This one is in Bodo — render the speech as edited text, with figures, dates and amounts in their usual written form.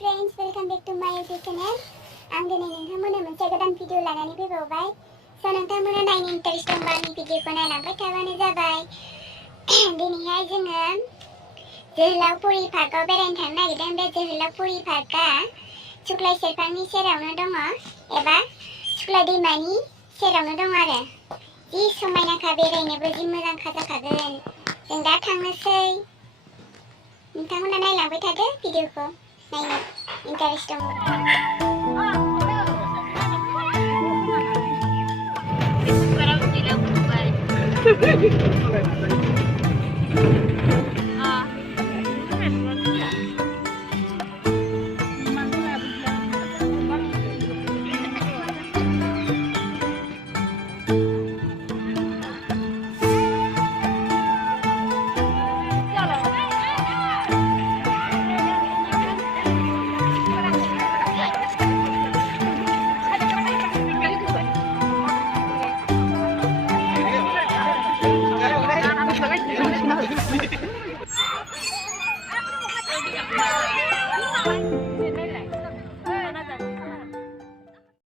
friends, welcome back to my YouTube channel. आं दिनै नोंथांमोननो मोनसे गोदान भिडिअ लानानै फैबावबाय। स' नोंथांमोना नायनो इन्टारेस्ट दंबा आंनि भिडिअखौ नायलांबाय थाबानो जाबाय। दिनैहाय जोङो जोहोलावफुरि पार्कआव बेरायनो थांनो नागिरदों। बे जोहोलावफुरि पार्कआ सुक्लाय सेरफांनि सेरावनो दङ एबा सुक्लाय दैमानि सेरावनो दङ आरो। जि समायनाखा, बेरायनोबो जि मोजांखा जाखागोन। जों दा थांनोसै। नोंथांमोना नायलांबाय थादो भिडिअखौ, नायनो इन्टारेस्ट दङ।